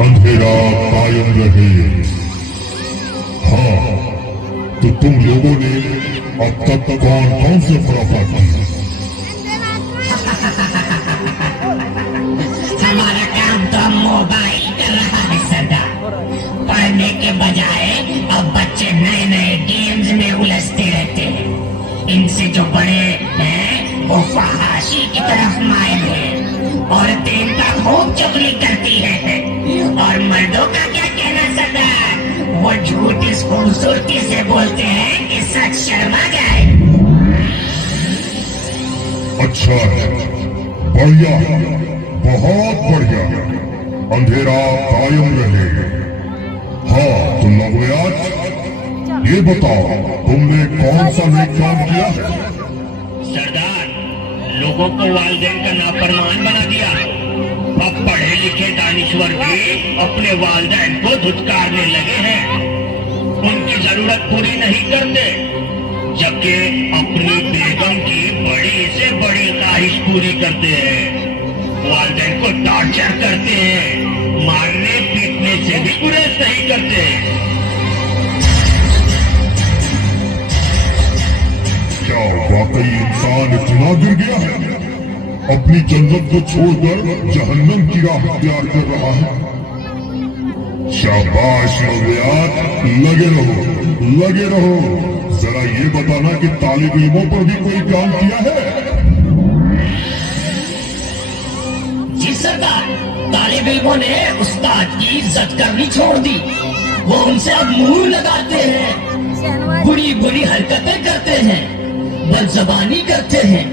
अंधेरा कायम रहे। हाँ, तो तुम लोगों ने अब तक कौन कौन से खुराफात किए? हमारा काम तो मोबाइल कर रहा है सरदार। पढ़ने के बजाय अब बच्चे नए नए गेम्स में उलझते रहते हैं। इनसे जो बड़े हैं वो फहाशी की तरफ माइल है। औरतें इनका खूब चुगली करती है। और मर्दों का क्या कहना सरदार, वो झूठ इस खूबसूरती से बोलते हैं कि सच शर्मा जाए। अच्छा है, बढ़िया, बहुत बढ़िया। अंधेरा कायम रहे। हाँ, तो लवयाज, ये बताओ तुमने कौन सा नेक काम किया है? सरदार, लोगों को वालिदैन का नाफरमान बना दिया। अब पढ़े लिखे दानिश्वर भी अपने वालिदैन को धुतकारने लगे हैं। उनकी जरूरत पूरी नहीं करते, जबकि अपनी बेगम की बड़ी से बड़ी ख्वाहिश पूरी करते हैं। वालिदैन को टॉर्चर करते हैं, मारने पीटने से भी गुरेज नहीं करते। क्या वाकई इंसान इतना गिर गया है? अपनी जन्नत को छोड़कर जहन्नम की राह इख्तियार कर रहा है। शाबाश लवयाज, लगे रहो, लगे रहो। जरा ये बताना कि तालिब इल्मों पर भी कोई काम किया है? जी सरदार, तालिब इल्मों ने उस्ताद की इज्जत करनी छोड़ दी। वो उनसे अब मुंह लगाते हैं, बुरी बुरी हरकतें करते हैं, बदजबानी करते हैं,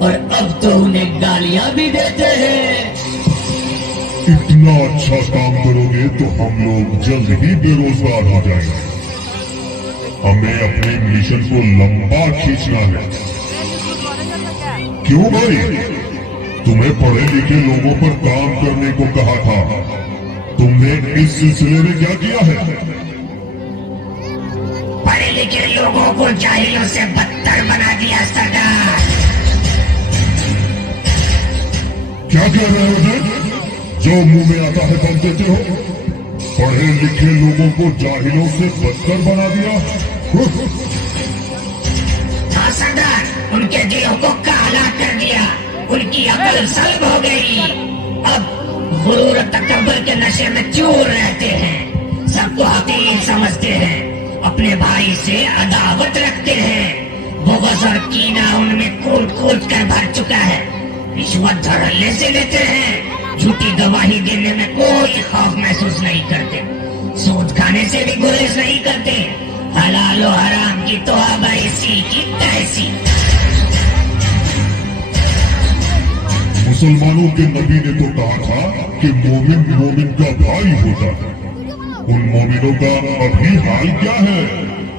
और अब तो उन्हें गालियां भी देते हैं। इतना अच्छा काम करोगे तो हम लोग जल्द ही बेरोजगार हो जाएंगे। हमें अपने मिशन को लंबा खींचना है। क्यों भाई, तुम्हें पढ़े लिखे लोगों पर काम करने को कहा था, तुमने इस सिलसिले में क्या किया है? पढ़े लिखे लोगों को जाहिलों से बदतर बना दिया सरदार। क्या कह रहे हो जी? जो मुंह में आता है बम देते हो। पढ़े लिखे लोगों को जाहिलों से बदतर बना दिया। हाँ सरदार, उनके दिलों को काला कर दिया, उनकी अकल सल्ब हो गई। अब गुरूर और तकब्बुर के नशे में चूर रहते हैं, सबको हकीर समझते हैं, अपने भाई से अदावत रखते हैं। बुग़्ज़ और कीना उनमें कूट कूट कर भर चुका है। रिश्वत धड़ल्ले से लेते हैं, झूठी गवाही देने में कोई खौफ महसूस नहीं करते, सूद खाने से भी गुरेज नहीं करते। हलाल और हराम की तो अब ऐसी की तैसी। मुसलमानों के नबी ने तो कहा था कि मोमिन मोमिन का भाई होता है। उन मोमिनों का अभी हाल क्या है?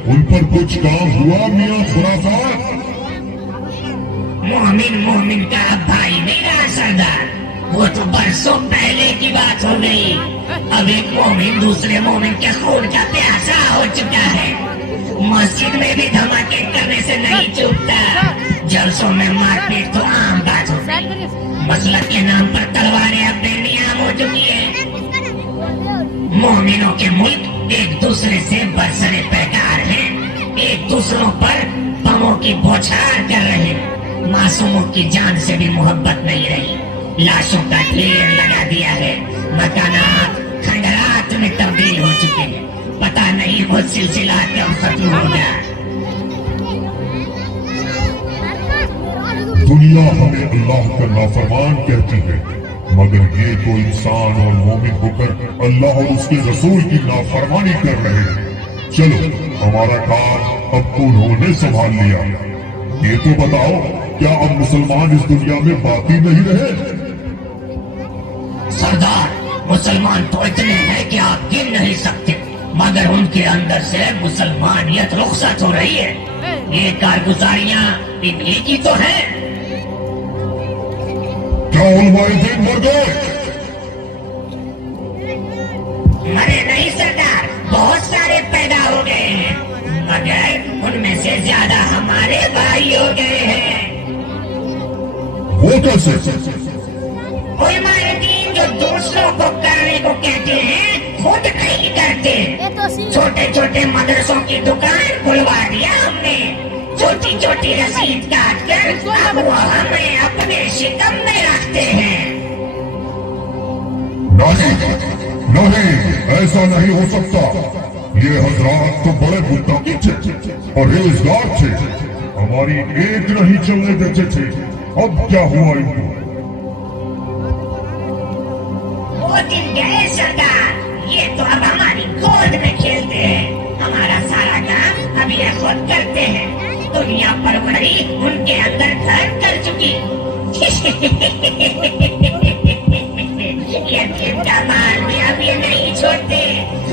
उन पर कुछ काम हुआ मियां खुराफात? मोमिन मोमिन का भाई नहीं रहा सरदार, वो तो बरसों पहले की बात हो गई। अब एक मोमिन दूसरे मोमिन के खून का प्यासा हो चुका है। मस्जिद में भी धमाके करने से नहीं चूकता, जलसों में मारपीट तो आम बात हो गई। मसलक के नाम पर तलवारें अब बेनियाम हो चुकी है। मोमिनों के मुल्क एक दूसरे से बरसरे पैकार हैं, एक दूसरों पर बमों की बौछार कर रहे हैं। मासूमों की जान से भी मोहब्बत नहीं रही, लाशों का ढेर लगा दिया है। मकानात खंडरात में तब्दील हो चुके हैं, पता नहीं वो सिलसिला कब खत्म होगा। दुनिया हमें अल्लाह का नाफरमान कहती है, मगर ये तो इंसान और मोमिन होकर अल्लाह और उसके रसूल की नाफरमानी कर रहे हैं। चलो, हमारा काम अब उन्होंने संभाल लिया। ये तो बताओ, क्या अब मुसलमान इस दुनिया में बाकी नहीं रहे? सरदार, मुसलमान तो इतने हैं कि आप गिन नहीं सकते, मगर उनके अंदर से मुसलमानियत रुखसत हो रही है। ये कारगुजारियां इन्हीं की तो हैं। क्या उलमाए दीन मर गए? मरे नहीं सरदार, बहुत सारे पैदा हो गए हैं, मगर उनमें से ज्यादा हमारे भाई हो गए हैं। वो कैसे? उलमाए दीन जो दूसरों को करने को कहते हैं खुद नहीं करते। ये तो सी छोटे छोटे मदरसों की दुकान खुलवा दिया हमने, छोटी छोटी रसीद काट कर अब वो हमें अपने शिकम में रखते हैं। नहीं नहीं, ऐसा नहीं हो सकता। ये हजरात तो बड़े मुत्तकी थे, परहेजगार थे, हमारी एक नहीं चलने देते थे। अब क्या हुआ इनको? वो दिन गए सरदार, ये तो अब हमारी गोद में खेलते हैं। हमारा सारा काम अब ये खुद करते हैं। दुनिया परवरी उनके अंदर घर कर चुकी। ये दिन का माल भी अब ये नहीं छोड़ते।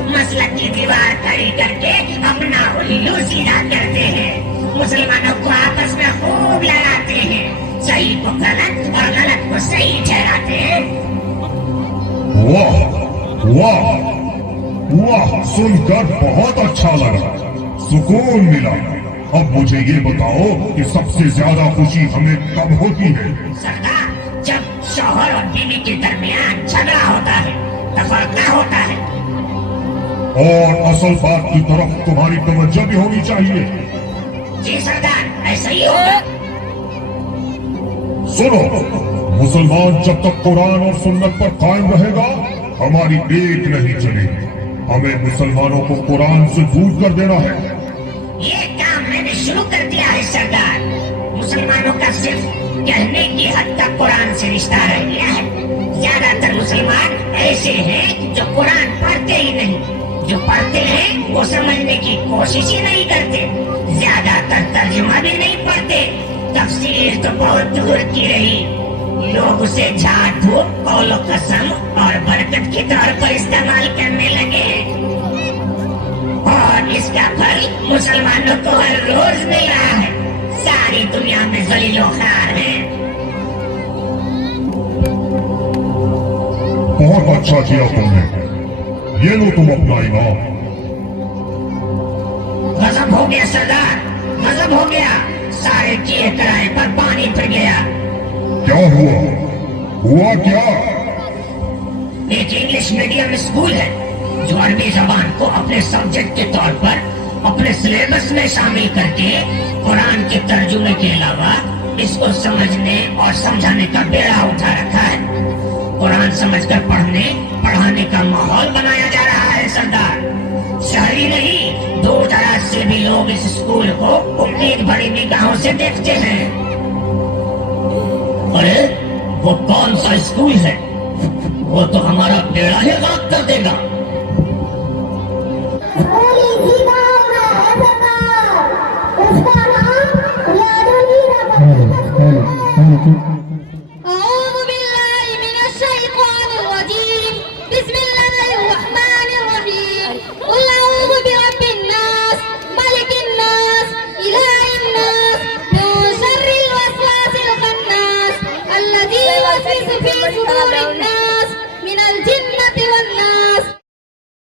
मसलक की दीवार खड़ी करके अपना उल्लू सीधा करते हैं। मुसलमानों को आपस में खूब लड़ाते हैं, सही को गलत और गलत को सही ठहराते हैं। वाह वाह वाह, सुनकर बहुत अच्छा लगा, सुकून मिला। अब मुझे ये बताओ कि सबसे ज्यादा खुशी हमें कब होती है? सरदार, जब शौहर और बीवी के दरमियान झगड़ा होता है, तफरका होता है। और असल बात की तरफ तुम्हारी तवज्जो भी होनी चाहिए। जी सरदार, ऐसा ही होगा। सुनो, मुसलमान जब तक कुरान और सुन्नत पर कायम रहेगा, हमारी एक नहीं चलेगी। हमें मुसलमानों को कुरान से दूर कर देना है। ये काम मैंने शुरू कर दिया है सरदार। मुसलमानों का सिर्फ कहने की हद तक कुरान से रिश्ता रह गया है। ज्यादातर मुसलमान ऐसे हैं जो कुरान पढ़ते ही नहीं, जो पढ़ते हैं वो समझने की कोशिश ही नहीं करते, ज्यादातर तर्जुमा भी नहीं पढ़ते, तफसीर तो बहुत दूर की रही। लोग उसे झाड़ फूक, कौलो कसम और बरकत के तौर पर इस्तेमाल करने लगे, और इसका फल मुसलमानों को हर रोज मिल रहा है। सारी दुनिया में जलीलो खार है। बहुत अच्छा किया तुमने। ये लो तुम अपना इनाम। गजब हो गया सरदार, गजब हो गया। सारे किए कराए पर पानी फिर गया। क्या हुआ? हुआ क्या? एक इंग्लिश मीडियम स्कूल है जो अरबी जबान को अपने सब्जेक्ट के तौर पर अपने सिलेबस में शामिल करके कुरान के तर्जुमे के अलावा इसको समझने और समझाने का बेड़ा उठा रखा है। कुरान समझकर पढ़ने पढ़ाने का माहौल बनाया जा रहा है सरदार। शहरी नहीं, दूर दराज से भी लोग इस स्कूल को उम्मीद भरी निगाहों से देखते हैं। अरे वो कौन सा स्कूल है? वो तो हमारा बेड़ा ही गर्क कर देगा। Hello hello hello